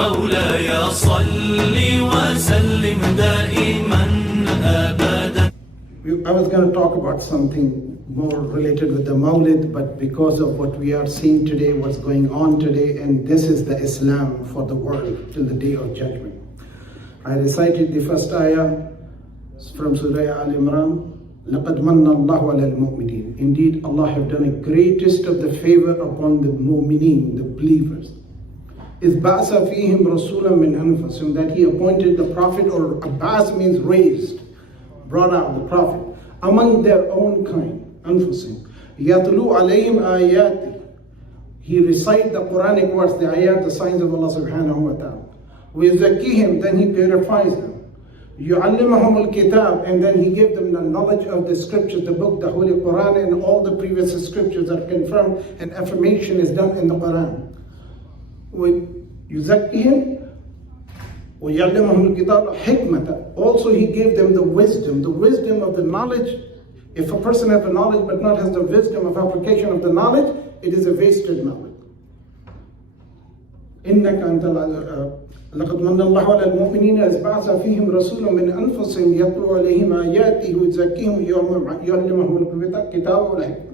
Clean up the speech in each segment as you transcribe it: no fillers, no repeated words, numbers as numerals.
مولاي صل وسلم دائما أبدا. I was going to talk about something more related with the Mawlid, but because of what we are seeing today, what's going on today, and this is the Islam for the world till the day of judgment. I recited the first ayah from Surah Al-Imran, لَقَدْ مَنَّ اللَّهُ عَلَى الْمُؤْمِنِينَ. Indeed, Allah have done a greatest of the favor upon the mu'mineen, the believers. إِذْ بَعْثَ فِيهِمْ رَسُولًا مِّنْ أَنفُسِهِمْ, that He appointed the Prophet, or Abbas means raised, brought out the Prophet, among their own kind, أنفسهم. يَتْلُو عَلَيْهِمْ آيَاتِ. He recite the Quranic words, the ayat, the signs of Allah subhanahu wa ta'ala. وَيُزَكِّيهِمْ, then He purifies them. يُعَلِّمَهُمُ الْكِتَابِ, and then He gives them the knowledge of the scriptures, the book, the Holy Quran, and all the previous scriptures are confirmed, and affirmation is done in the Quran. وَيُزَكِّيهِمْ وَيَعْلِمَهُمُ الْكِتَابَ حِكْمَةً. Also He gave them the wisdom of the knowledge. If a person has the knowledge but not has the wisdom of application of the knowledge, it is a wasted knowledge. إِنَّكَ أَنْتَ لَقَدْ مَنَّ اللَّهُ عَلَى الْمُؤْمِنِينَ إِذْ بَعَثَ فِيهِمْ رَسُولًا مِّنْ أَنفُسِهِمْ يَتْلُو عَلَيْهِمْ آيَاتِهِ وَيُزَكِّيهِمْ وَيُعَلِّمُهُمُ الْكِتَابَ وَالْحِكْمَةَ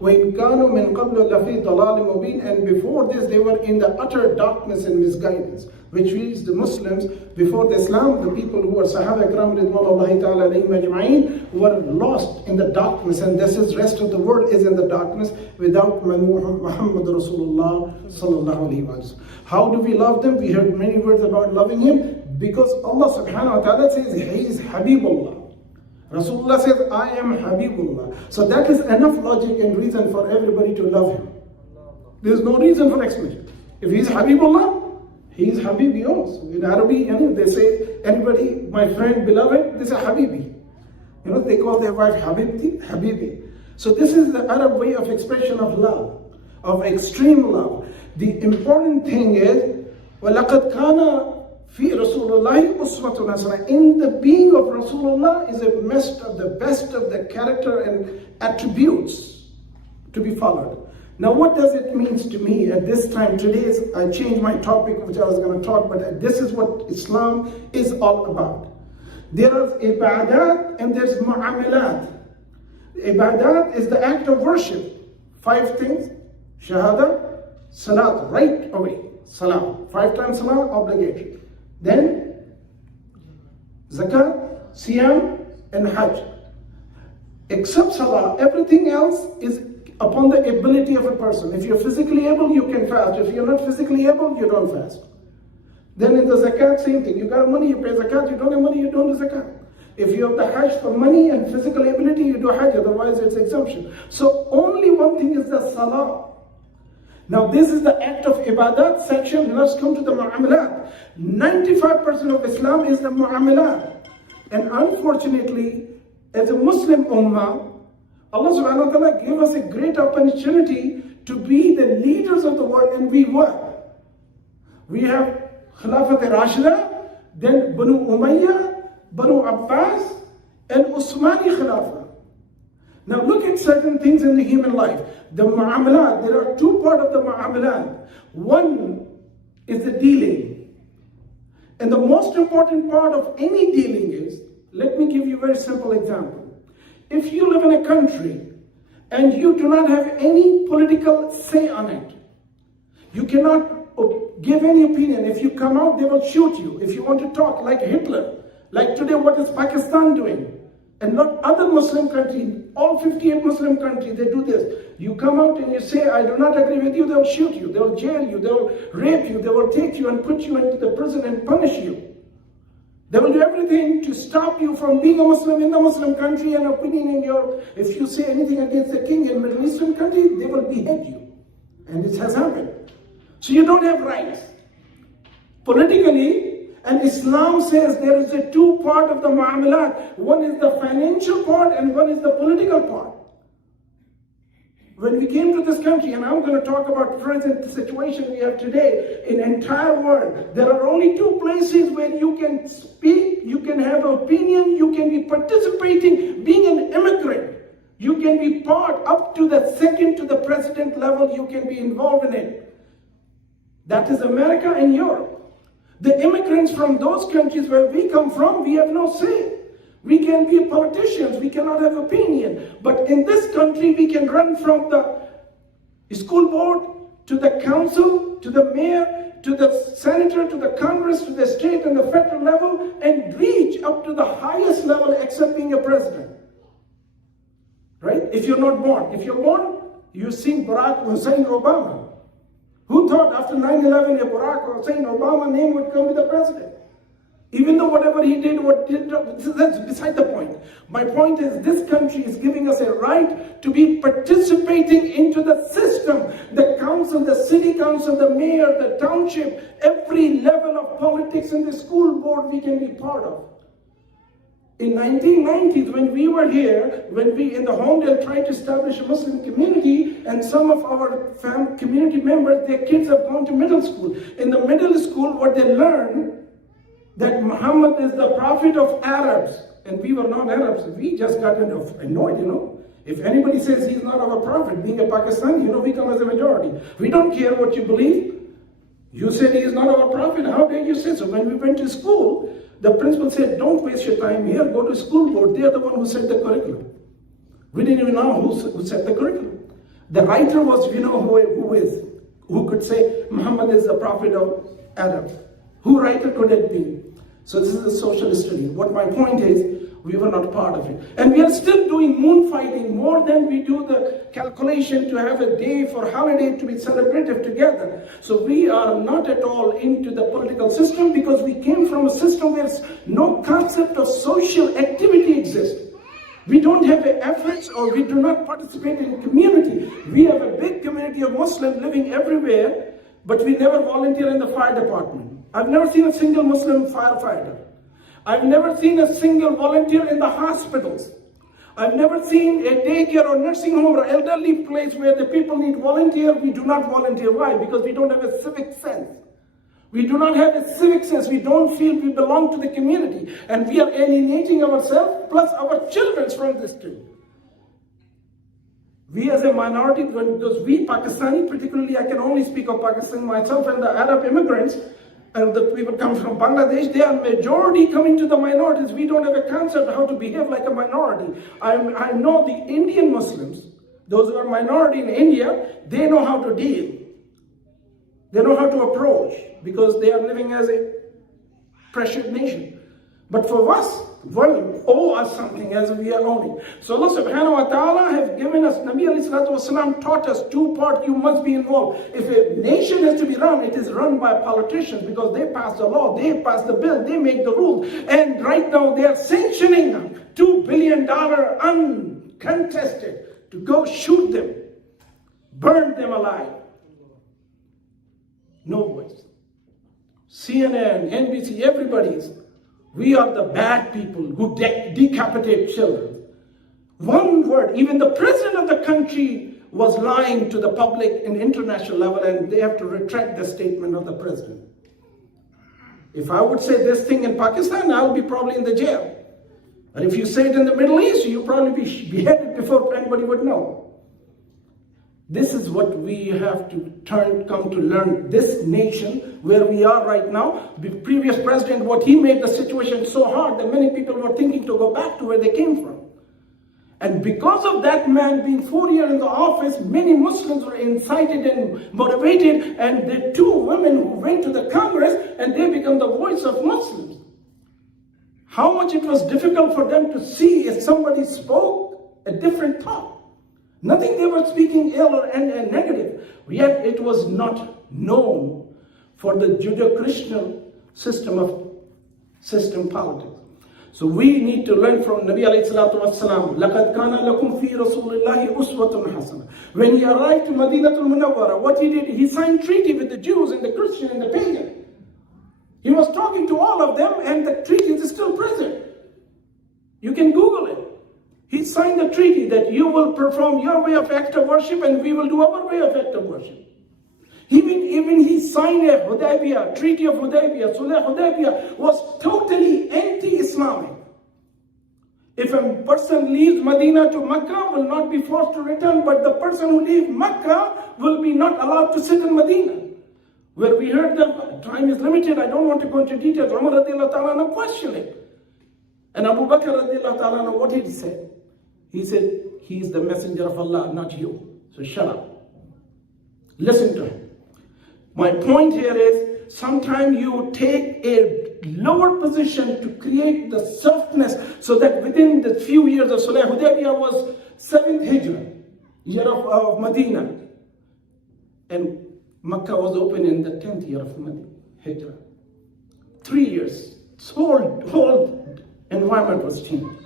وَإِنْ كَانُوا مِنْ قَبْلُ لَفِي ضَلَالٍ مُبِينٍ. And before this they were in the utter darkness and misguidance, which means the Muslims before the Islam, the people who were Sahaba Ikram ridwanullahi ta'ala alayhim ajma'in, were lost in the darkness, and this is rest of the world is in the darkness without Muhammad Rasulullah sallallahu alayhi wa sallam. How do we love them? We heard many words about loving Him, because Allah subhanahu wa ta'ala says He is Habibullah. Rasulullah says, I am Habibullah. So that is enough logic and reason for everybody to love Him. There is no reason for explanation. If He is Habibullah, He is Habibi also. In Arabic, they say, anybody, my friend, beloved, they say Habibi. They call their wife Habibti, Habibi. So this is the Arab way of expression of love, of extreme love. The important thing is, وَلَقَدْ كَانَ فِي رَسُولُ اللَّهِ أُسْوَةٌ حَسَنَةٌ. In the being of Rasulullah is a best of the character and attributes to be followed. Now what does it mean to me at this time? Today I changed my topic, which I was going to talk, but this is what Islam is all about. There is ibadat and there's mu'amalat. Ibadat is the act of worship. 5 things: shahada, salat, right away, salam. 5 times salam, obligatory. Then zakat, siyam, and hajj. Except salah, everything else is upon the ability of a person. If you're physically able, you can fast. If you're not physically able, you don't fast. Then in the zakat, same thing. You got money, you pay zakat. You don't have money, you don't do zakat. If you have the hajj for money and physical ability, you do hajj. Otherwise, it's exemption. So only one thing is the salah. Now this is the act of ibadat section. Let's come to the mu'amalat. 95% of Islam is the mu'amalat. And unfortunately, as a Muslim ummah, Allah subhanahu wa ta'ala gave us a great opportunity to be the leaders of the world, and we were. We have Khilafat Rashida, then Banu Umayyah, Banu Abbas, and Usmani Khilafah. Now look at certain things in the human life. The mu'amalat, there are 2 parts of the mu'amalat. One is the dealing. And the most important part of any dealing is, let me give you a very simple example. If you live in a country and you do not have any political say on it, you cannot give any opinion. If you come out, they will shoot you. If you want to talk like Hitler, like today, what is Pakistan doing? And not other Muslim countries, all 58 Muslim countries, they do this. You come out and you say, I do not agree with you, they will shoot you, they will jail you, they will rape you, they will take you and put you into the prison and punish you. They will do everything to stop you from being a Muslim in the Muslim country and opinion in your, if you say anything against the king in Middle Eastern country, they will behead you. And this has happened. So you don't have rights. Politically, and Islam says there is a 2 part of the mu'amalat. One is the financial part and one is the political part. When we came to this country, and I'm going to talk about the present situation we have today in the entire world, there are only 2 places where you can speak, you can have an opinion, you can be participating, being an immigrant. You can be part up to the second to the president level, you can be involved in it. That is America and Europe. The immigrants from those countries where we come from, we have no say. We can be politicians, we cannot have opinion. But in this country, we can run from the school board to the council, to the mayor, to the senator, to the Congress, to the state and the federal level, and reach up to the highest level except being a president. Right? If you're not born. If you're born, you've seen Barack Hussein Obama. Who thought after 9/11 a Barack Hussein Obama name would come with the president? Even though whatever he did, that's beside the point. My point is this country is giving us a right to be participating into the system. The council, the city council, the mayor, the township, every level of politics in the school board we can be part of. In 1990s, when we were here, when we in the Homedale tried to establish a Muslim community, and some of our community members, their kids have gone to middle school. In the middle school, what they learn, that Muhammad is the prophet of Arabs. And we were not Arabs. We just got annoyed, If anybody says he's not our prophet, being a Pakistani, we come as a majority. We don't care what you believe. You said he is not our prophet. How dare you say so? When we went to school, the principal said, don't waste your time here. Go to school board. They're the one who set the curriculum. We didn't even know who set the curriculum. The writer was, who could say Muhammad is the prophet of Arabs. Who writer could it be? So this is a social study. What my point is, we were not part of it. And we are still doing moon fighting more than we do the calculation to have a day for holiday to be celebrated together. So we are not at all into the political system because we came from a system where no concept of social activity exists. We don't have the efforts or we do not participate in community. We have a big community of Muslims living everywhere, but we never volunteer in the fire department. I've never seen a single Muslim firefighter. I've never seen a single volunteer in the hospitals. I've never seen a daycare or nursing home or elderly place where the people need volunteer. We do not volunteer. Why? Because we don't have a civic sense. We do not have a civic sense. We don't feel we belong to the community. And we are alienating ourselves plus our children from this too. We as a minority, because we Pakistani, particularly I can only speak of Pakistan myself and the Arab immigrants, and the people come from Bangladesh, they are majority coming to the minorities. We don't have a concept of how to behave like a minority. I know the Indian Muslims, those who are minority in India, they know how to deal. They know how to approach because they are living as a pressured nation. But for us, one owe us something as we are owning. So Allah subhanahu wa ta'ala has given us, Nabi alayhi salatu wasalam taught us two parts, you must be involved. If a nation has to be run, it is run by politicians because they pass the law, they pass the bill, they make the rules. And right now they are sanctioning $2 billion uncontested to go shoot them, burn them alive. No voice. CNN, NBC, everybody's. We are the bad people who decapitate children. One word, even the president of the country was lying to the public in international level, and they have to retract the statement of the president. If I would say this thing in Pakistan, I would be probably in the jail. And if you say it in the Middle East, you'll probably be beheaded before anybody would know. This is what we have to come to learn. This nation, where we are right now, the previous president, what he made the situation so hard that many people were thinking to go back to where they came from. And because of that man being 4 years in the office, many Muslims were incited and motivated, and the two women who went to the Congress, and they become the voice of Muslims. How much it was difficult for them to see if somebody spoke a different thought. Nothing they were speaking ill or negative, yet it was not known for the Judeo-Christian system politics. So we need to learn from Nabi alayhi salatu wasalam. لَقَدْ كَانَ لَكُمْ فِي رَسُولِ اللَّهِ أُسْوَةٌ حَسَنَةٌ. When he arrived to Madinatul Munawwara, what he did, he signed treaty with the Jews and the Christian and the pagan. He was talking to all of them, and the treaty is still present. You can Google it. He signed a treaty that you will perform your way of act of worship and we will do our way of act of worship. Even he signed a Hudaybiyah, Treaty of Hudaybiyah, Sulh Hudaybiyah was totally anti-Islamic. If a person leaves Medina to Mecca, will not be forced to return, but the person who leaves Mecca will be not allowed to sit in Medina. where we heard that time is limited. I don't want to go into details. Umar radiallahu ta'ala anhu questioned it. And Abu Bakr radiallahu ta'ala anhu, what did he say? He said, he is the messenger of Allah, not you. So shut up. Listen to him. My point here is, sometimes you take a lower position to create the softness so that within the few years of Sulh Hudaybiyah was 7th Hijrah, year of Medina. And Makkah was open in the 10th year of Hijrah. 3 years. Whole environment was changed.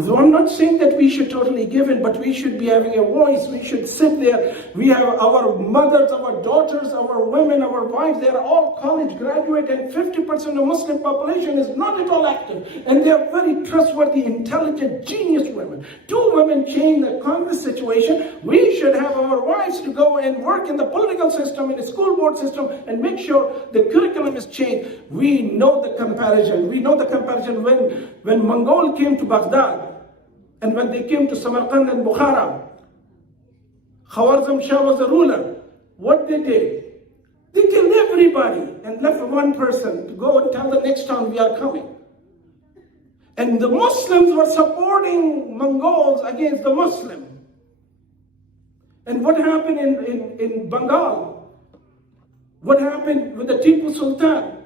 So I'm not saying that we should totally give in, but we should be having a voice. We should sit there. We have our mothers, our daughters, our women, our wives. They are all college graduate, and 50% of Muslim population is not at all active. And they are very trustworthy, intelligent, genius women. 2 women change the Congress situation. We should have our wives to go and work in the political system, in the school board system, and make sure the curriculum is changed. We know the comparison. We know the comparison when Mongol came to Baghdad. And when they came to Samarkand and Bukhara, Khawarizm Shah was the ruler. What they did? They killed everybody and left one person to go and tell the next town, we are coming. And the Muslims were supporting Mongols against the Muslim. And what happened in Bengal? What happened with the Tipu Sultan?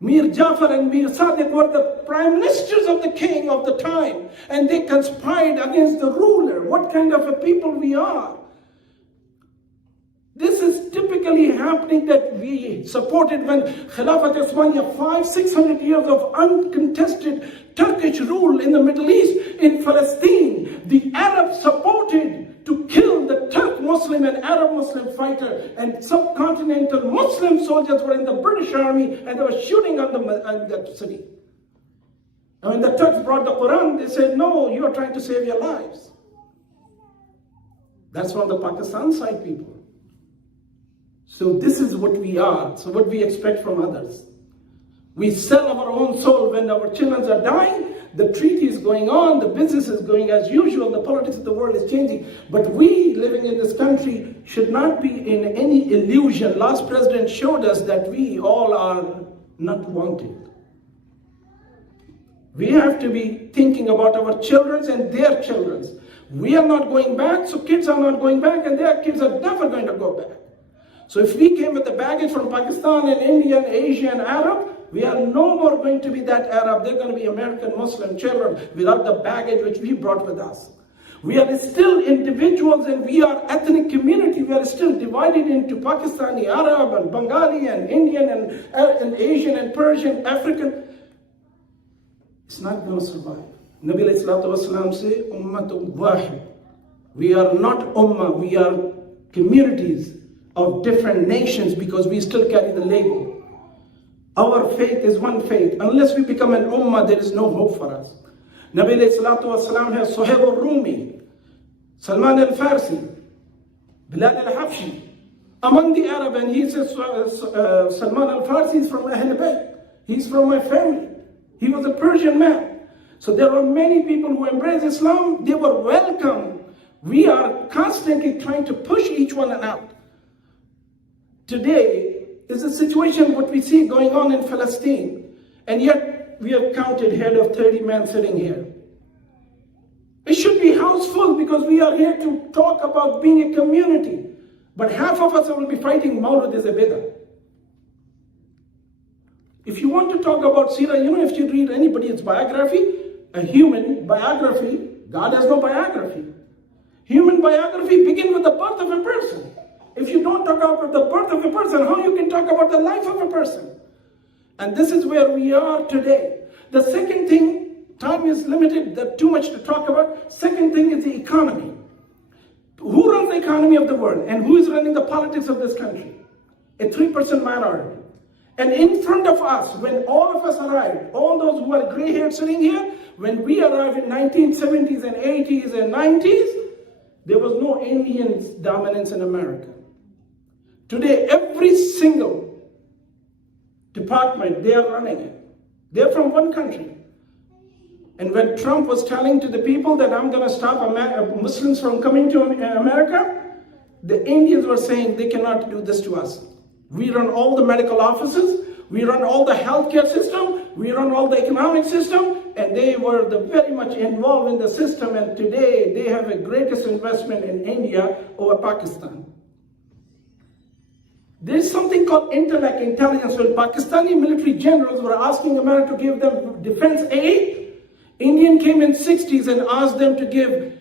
Mir Jafar and Mir Sadiq were the prime ministers of the king of the time, and they conspired against the ruler. What kind of a people we are? This is typically happening that we supported when Khilafat Osmaniya, 500-600 years of uncontested Turkish rule in the Middle East, in Palestine. The Arabs supported to kill the Turk Muslim and Arab Muslim fighter, and subcontinental Muslim soldiers were in the British army, and they were shooting on the city. And when the Turks brought the Quran, they said, no, you are trying to save your lives. That's from the Pakistan side people. So this is what we are. So what we expect from others. We sell our own soul when our children are dying. The treaty is going on, the business is going as usual, the politics of the world is changing. But we living in this country should not be in any illusion. Last president showed us that we all are not wanted. We have to be thinking about our children and their children. We are not going back, so kids are not going back, and their kids are never going to go back. So if we came with the baggage from Pakistan and India and Asia and Arab, we are no more going to be that Arab. They're going to be American Muslim children without the baggage which we brought with us. We are still individuals, and we are ethnic community. We are still divided into Pakistani, Arab, and Bengali, and Indian, and Asian, and Persian, African. It's not going to survive. Nabi alayhi salatu wasalam say, Ummatun wahid. We are not ummah, we are communities of different nations because we still carry the label. Our faith is one faith. Unless we become an ummah, there is no hope for us. Nabi alayhi salatu wasalam has Suhaib al-Rumi, Salman al-Farsi, Bilal al-Habshi. Among the Arab, and he says Salman al-Farsi is from Ahl Bayt. He's from my family. He was a Persian man. So there were many people who embraced Islam. They were welcome. We are constantly trying to push each one out. Today is a situation what we see going on in Palestine, and yet we have counted head of 30 men sitting here. It should be house full because we are here to talk about being a community. But half of us will be fighting Mawlud is a bid'ah. If you want to talk about Sirah, if you read anybody's biography, a human biography, God has no biography. Human biography begins with the birth of a person. If you don't talk about the birth of a person, how you can talk about the life of a person? And this is where we are today. The second thing, time is limited, there's too much to talk about. Second thing is the economy. Who runs the economy of the world? And who is running the politics of this country? A 3% minority. And in front of us, when all of us arrived, all those who are gray-haired sitting here, when we arrived in 1970s and 80s and 90s, there was no Indian dominance in America. Today, every single department, they are running it. They're from one country. And when Trump was telling to the people that I'm going to stop Muslims from coming to America, The Indians were saying they cannot do this to us. We run all the medical offices, we run all the healthcare system, we run all the economic system, and they were very much involved in the system, and today they have the greatest investment in India over Pakistan. There is something called intellect, intelligence. When Pakistani military generals were asking America to give them defense aid, Indian came in 60s and asked them to give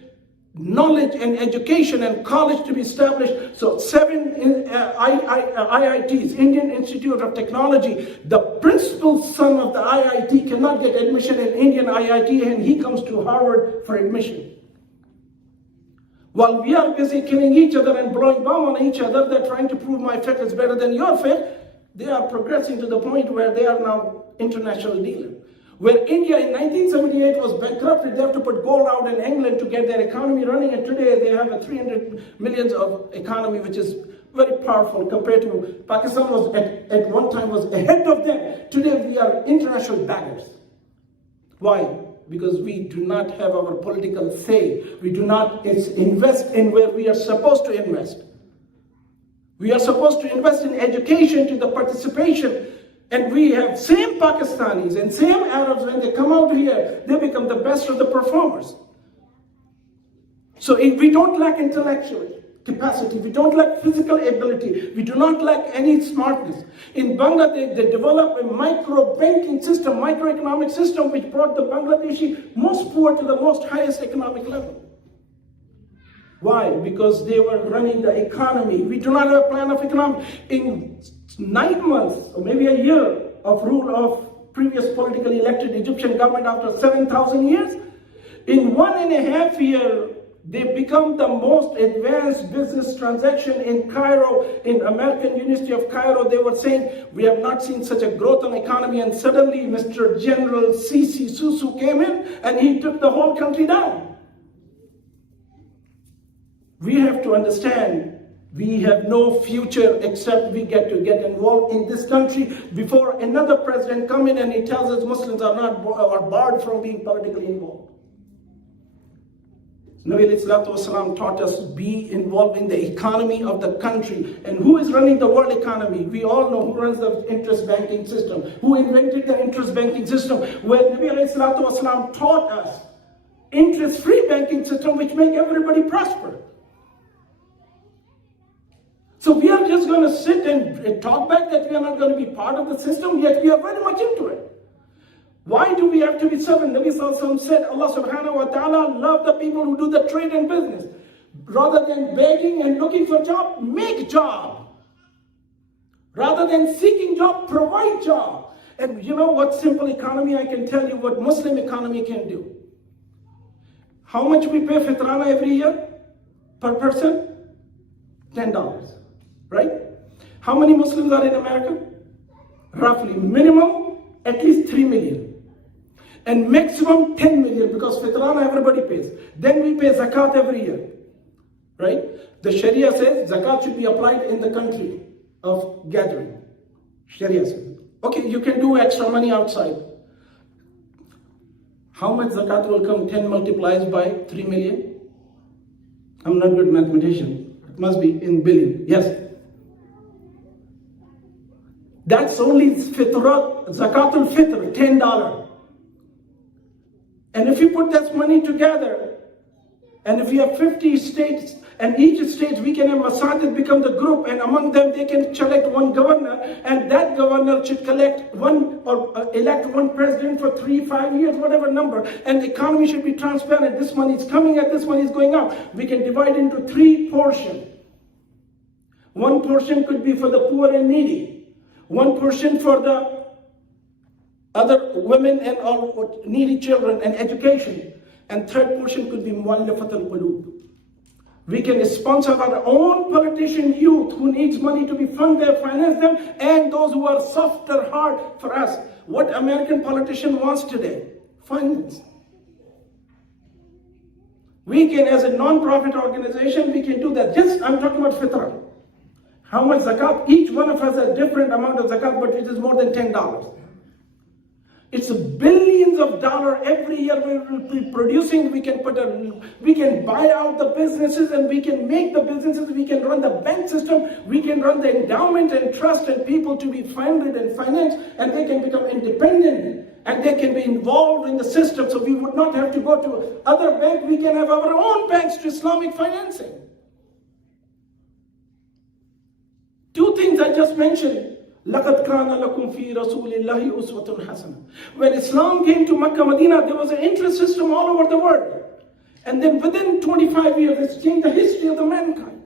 knowledge and education and college to be established. So 7 IITs, Indian Institute of Technology. The principal son of the IIT cannot get admission in Indian IIT, and he comes to Harvard for admission. While we are busy killing each other and blowing bomb on each other, they're trying to prove my fit is better than your fit. They are progressing to the point where they are now international dealers. Where India in 1978 was bankrupted, they have to put gold out in England to get their economy running, and today they have a 300 million of economy, which is very powerful compared to Pakistan was at one time was ahead of them. Today we are international baggers. Why? Because we do not have our political say. We do not invest in where we are supposed to invest. We are supposed to invest in education, to the participation. And we have same Pakistanis and same Arabs, when they come out here, they become the best of the performers. So if we don't lack intellectual capacity, we don't lack physical ability, we do not lack any smartness. In Bangladesh, they developed a micro-banking system, microeconomic system, which brought the Bangladeshi most poor to the most highest economic level. Why? Because they were running the economy. We do not have a plan of economy. In 9 months, or maybe a year of rule of previous politically elected Egyptian government after 7,000 years, in 1.5 years, they become the most advanced business transaction in Cairo, in American University of Cairo. They were saying, we have not seen such a growth on economy, and suddenly Mr. General Sisi Susu came in and he took the whole country down. We have to understand, we have no future except we get involved in this country before another president come in and he tells us Muslims are barred from being politically involved. Nabi ﷺ taught us be involved in the economy of the country. And who is running the world economy? We all know who runs the interest banking system, who invented the interest banking system, where Nabi ﷺ taught us interest-free banking system which make everybody prosper. So we are just going to sit and talk back that we are not going to be part of the system, yet we are very much into it. Why do we have to be servant? Nabi Sallallahu Alaihi Wasallam said, Allah subhanahu wa ta'ala love the people who do the trade and business. Rather than begging and looking for job, make job. Rather than seeking job, provide job. And you know what simple economy, I can tell you what Muslim economy can do. How much we pay fitrana every year per person? $10. Right? How many Muslims are in America? Roughly, minimum at least 3 million. And maximum 10 million, because fitrana everybody pays. Then we pay zakat every year. Right? The Sharia says zakat should be applied in the country of gathering. Sharia says. Okay, you can do extra money outside. How much zakat will come? 10 multiplies by 3 million? I'm not good mathematician. It must be in billion. Yes. That's only fitra, zakatul fitr, $10. And if you put that money together, and if we have 50 states, and each state we can have masajid become the group, and among them they can select one governor, and that governor should collect one or elect one president for 3-5 years, whatever number, and the economy should be transparent. This money is coming and this money is going out. We can divide into 3 portions. One portion could be for the poor and needy. One portion for the other women and all needy children and education. And third portion could be mu'allafat al-qulub. We can sponsor our own politician youth who needs money to be funded, finance them, and those who are softer heart for us. What American politician wants today? Finance. We can, as a non-profit organization, we can do that. Just, I'm talking about fitrah. How much zakat? Each one of us has a different amount of zakat, but it is more than $10. It's billions of dollars every year we will be producing. We can buy out the businesses, and we can make the businesses. We can run the bank system. We can run the endowment and trust, and people to be funded and financed, and they can become independent, and they can be involved in the system. So we would not have to go to other banks. We can have our own banks to Islamic financing. Two things I just mentioned. لَقَدْ كَانَ لَكُمْ فِي رَسُولِ اللَّهِ أُسْوَةٌ حَسَنَةٌ. When Islam came to Makkah, Medina, there was an interest system all over the world. And then within 25 years, it's changed the history of the mankind.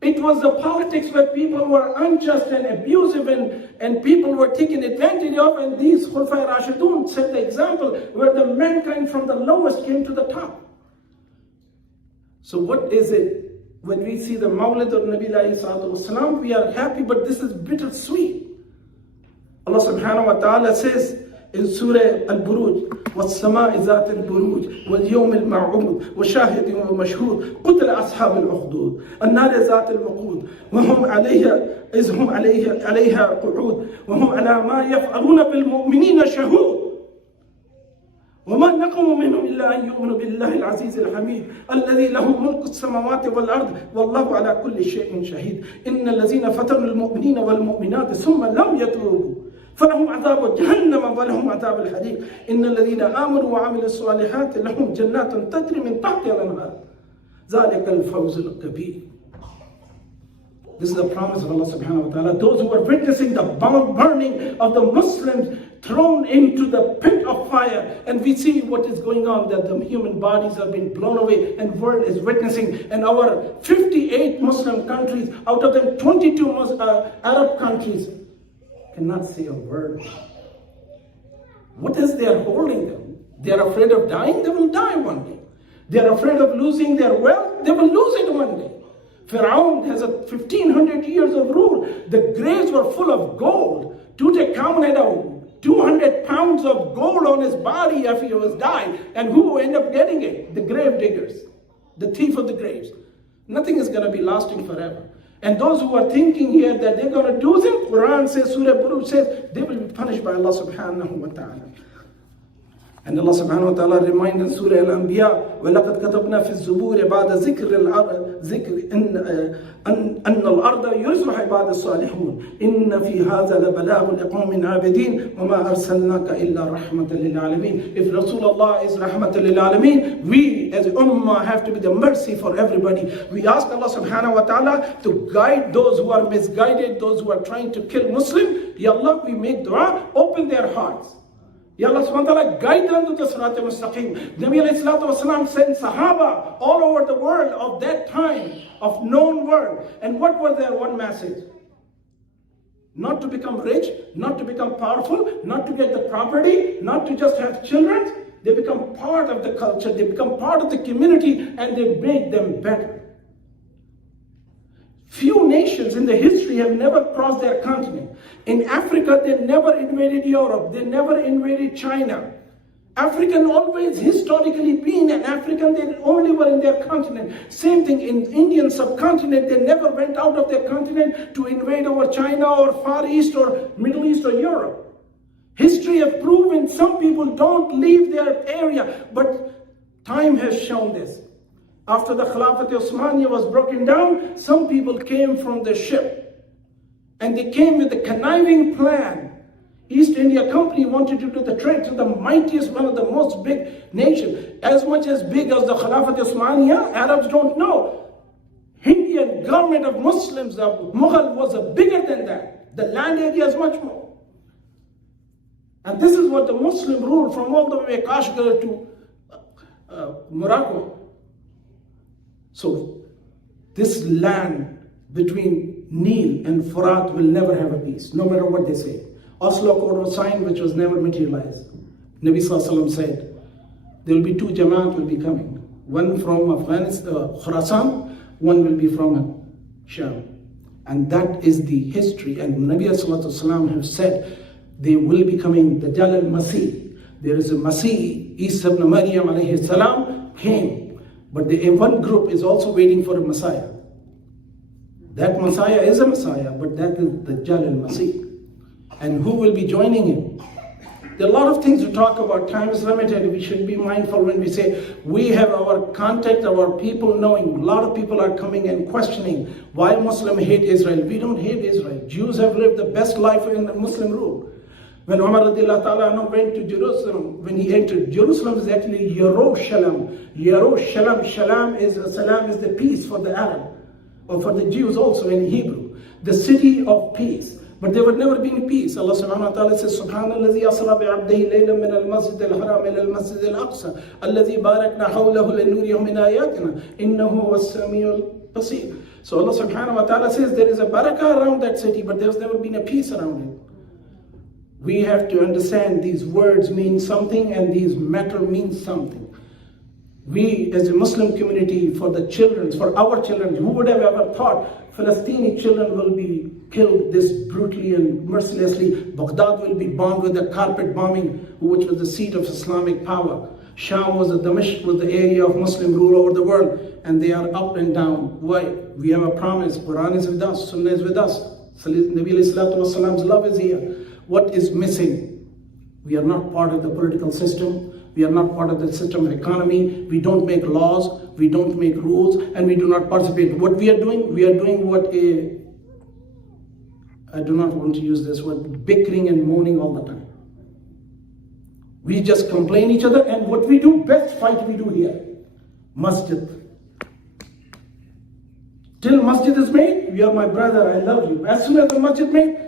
It was the politics where people were unjust and abusive, and people were taken advantage of, and these Khulafai Rashidun set the example where the mankind from the lowest came to the top. So what is it? When we see the Mawlid of Nabi Wasallam, we are happy, but this is bittersweet. Allah subhanahu wa ta'ala says in Surah Al-Buruj, وَالسَّمَاءِ ذَاتِ الْبُرُوجِ وَالْيَوْمِ الْمَوْعُودِ وَشَاهِدٍ وَمَشْهُودٍ قُتِلَ أَصْحَابُ الْأُخْدُودِ النَّارِ ذَاتِ الْوَقُودِ وَهُمْ عَلَيْهَا قُعُودٌ وَهُمْ عَلَى مَا يَفْعَلُونَ بِالْمُؤْمِنِينَ شَهُودٌ وما نقموا منهم إلا أن يؤمنوا بالله العزيز الحميد الذي له ملك السماوات والأرض والله على كل شيء شهيد إن الذين فتنوا المؤمنين والمؤمنات ثم لم يتوبوا فلهم عذاب جهنم ولهم عذاب الحريق إن الذين آمنوا وعملوا الصالحات لهم جنات تجري من تحتها الأنهار ذلك الفوز الكبير. This is the promise of Allah subhanahu wa ta'ala. Those who are witnessing the burning of the Muslims thrown into the pit of fire, and we see what is going on, that the human bodies have been blown away, and world is witnessing. And our 58 Muslim countries, out of them 22 Arab countries, cannot say a word. What is they are holding them? They are afraid of dying, they will die one day. They are afraid of losing their wealth, they will lose it one day. Pharaoh has 1,500 years of rule. The graves were full of gold. Tutankhamun had 200 pounds of gold on his body after he was died. And who ended up getting it? The grave diggers, the thief of the graves. Nothing is going to be lasting forever. And those who are thinking here that they're going to do this, Quran says, Surah Buruj says, they will be punished by Allah subhanahu wa ta'ala. And Allah subhanahu wa ta'ala reminds in Surah Al-Anbiya, وَلَقَدْ كَتَبْنَا فِي الزُّبُورِ بَعْدَ ذِكْرِ أَنَّ الْأَرْضَ يُرِثُهَا عِبَادُ الصَّالِحُونَ إِنَّ فِي هَذَا لَبَلَاغٌ لِقَوْمٍ عَابِدِينَ وَمَا أَرْسَلْنَاكَ إِلَّا رَحْمَةً لِلْعَالَمِينَ. If Rasulullah is Rahmatan lil Alameen, we as Ummah have to be the mercy for everybody. We ask Allah subhanahu wa ta'ala to guide those who are misguided, those who are trying to kill Muslims. Ya Allah, we make dua, open their hearts. Ya Allah subhanahu wa ta'ala, guide them to the Sirat al-Mustaqim. Nabi alayhi salatu wasalam sent Sahaba all over the world of that time, of known world. And what was their one message? Not to become rich, not to become powerful, not to get the property, not to just have children. They become part of the culture, they become part of the community, and they make them better. Few nations in the history have never crossed their continent. In Africa, they never invaded Europe. They never invaded China. African always historically being an African, they only were in their continent. Same thing in Indian subcontinent, they never went out of their continent to invade over China or Far East or Middle East or Europe. History has proven some people don't leave their area, but time has shown this. After the Khilafat Osmania was broken down, some people came from the ship. And they came with a conniving plan. East India Company wanted to do the trade to the mightiest, one of the most big nations. As much as big as the Khilafat Osmania, Arabs don't know. Indian government of Muslims, of Mughal, was bigger than that. The land area is much more. And this is what the Muslim ruled from all the way Kashgar to Morocco. So this land between Nile and Furat will never have a peace, no matter what they say. Oslo Accord was signed, which was never materialized. Nabi Sallallahu Alaihi Wasallam said, there will be two Jamaat will be coming. One from Afghanistan, Khurasan, one will be from Sham. And that is the history. And Nabi Sallallahu Alaihi Wasallam have said, they will be coming, the Dajjal al-Masih. There is a Masih, Isa ibn Maryam alayhi salam came. But the one group is also waiting for a Messiah. That Messiah is a Messiah, but that is the Dajjal al-Masih. And who will be joining him? There are a lot of things to talk about. Time is limited. We should be mindful when we say we have our contact, our people knowing. A lot of people are coming and questioning why Muslims hate Israel. We don't hate Israel. Jews have lived the best life in Muslim rule. When Umar radiallahu ta'ala went to Jerusalem, when he entered, Jerusalem is actually Yerushalayim. Yerushalayim, salam is the peace for the Arab, or for the Jews also in Hebrew. The city of peace. But there would never be peace. Allah subhanahu wa ta'ala says, Subhanallazi asra bi'abdihi laylan min al-masjid al-haram ila al-masjid al-aqsa alladhi barakna hawlahu linuriyahu min ayatina innahu was-sami'ul basir. So Allah subhanahu wa ta'ala says there is a barakah around that city, but there's never been a peace around it. We have to understand these words mean something and these matter means something. We as a Muslim community, for the children, for our children, who would have ever thought Palestinian children will be killed this brutally and mercilessly? Baghdad will be bombed with a carpet bombing, which was the seat of Islamic power. Sham was Damascus was the area of Muslim rule over the world, and they are up and down. Why? We have a promise. Quran is with us, Sunnah is with us. Nabi alayhi salatu wasalam's love is here. What is missing? We are not part of the political system. We are not part of the system of economy. We don't make laws. We don't make rules, and we do not participate. What we are doing what I do not want to use this word, bickering and moaning all the time. We just complain each other, and what we do, best fight we do here. Masjid. Till masjid is made, you are my brother, I love you. As soon as the masjid made,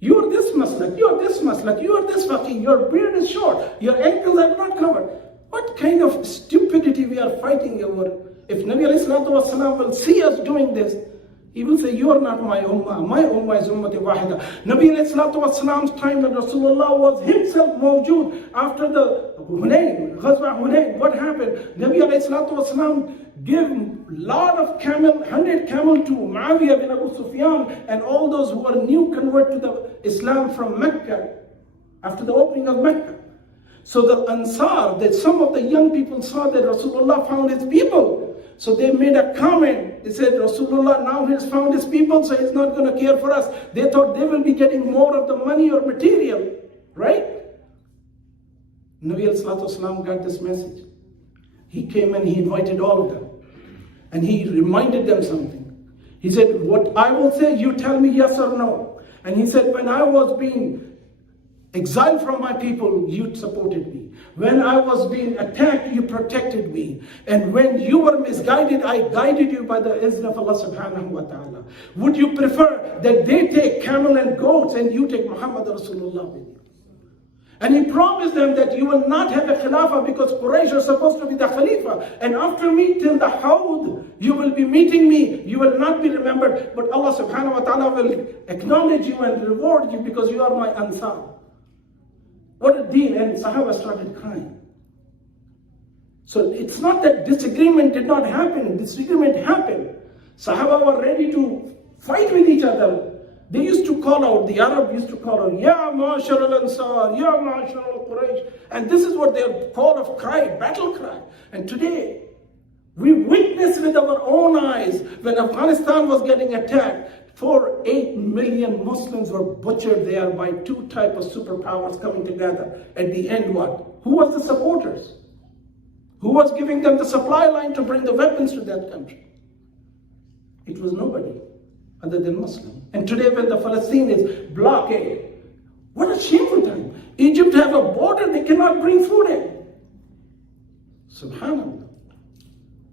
you are this maslak, you are this maslak, you are this faqih, your beard is short, your ankles are not covered. What kind of stupidity we are fighting over? If Nabi alayhi salatu wasalam will see us doing this, he will say, you are not my ummah is ummati wahida. Nabi alayhi salatu wasalam's time when Rasulullah was himself mawjood after the Ghazwa Hunayn, what happened? Nabi alayhi salatu wasalam gave lot of 100 camel to Muawiyah bin Abu Sufyan and all those who were new convert to the Islam from Mecca after the opening of Mecca. So the Ansar, that some of the young people saw that Rasulullah found his people. So they made a comment. They said, Rasulullah now has found his people, so he's not going to care for us. They thought they will be getting more of the money or material, right? Nabi al-Salatu got this message. He came and he invited all of them. And he reminded them something. He said, what I will say, you tell me yes or no. And he said, when I was being exiled from my people, you supported me. When I was being attacked, you protected me. And when you were misguided, I guided you by the izn of Allah subhanahu wa ta'ala. Would you prefer that they take camel and goats and you take Muhammad Rasulullah with you? And he promised them that you will not have a khilafah because Quraysh are supposed to be the khalifa. And after me, till the Hawd, you will be meeting me. You will not be remembered. But Allah subhanahu wa ta'ala will acknowledge you and reward you because you are my Ansar. What a deal. And Sahaba started crying. So it's not that disagreement did not happen. Disagreement happened. Sahaba were ready to fight with each other. They used to call out, the Arab used to call out, Ya Ma'ashar al-Ansar, Ya Ma'ashar al-Quraysh. And this is what their call of cry, battle cry. And today, we witnessed with our own eyes when Afghanistan was getting attacked. 8 million Muslims were butchered there by two types of superpowers coming together. At the end, what? Who was the supporters? Who was giving them the supply line to bring the weapons to that country? It was nobody other than Muslim. And today when the Palestine is blockade, what a shameful time. Egypt have a border, they cannot bring food in. Subhanallah.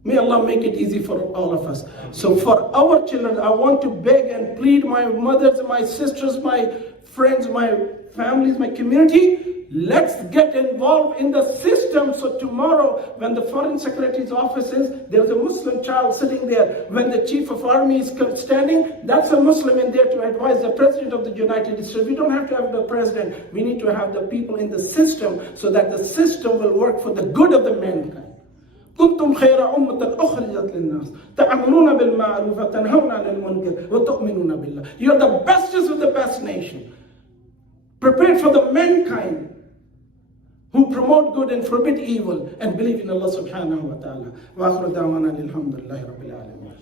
May Allah make it easy for all of us. So for our children, I want to beg and plead my mothers, my sisters, my friends, my families, my community, let's get involved in the system. So tomorrow, when the Foreign Secretary's office is, there's a Muslim child sitting there. When the Chief of Army is standing, that's a Muslim in there to advise the President of the United States. We don't have to have the President. We need to have the people in the system so that the system will work for the good of the mankind. كنتم خير أمة أخرجت للناس تأمرون بالمعروف وتنهون عن المنكر وتؤمنون بالله. You are the bestest of the best nation, prepared for the mankind who promote good and forbid evil and believe in Allah subhanahu wa ta'ala. وآخر دعوانا الحمد لله رب العالمين.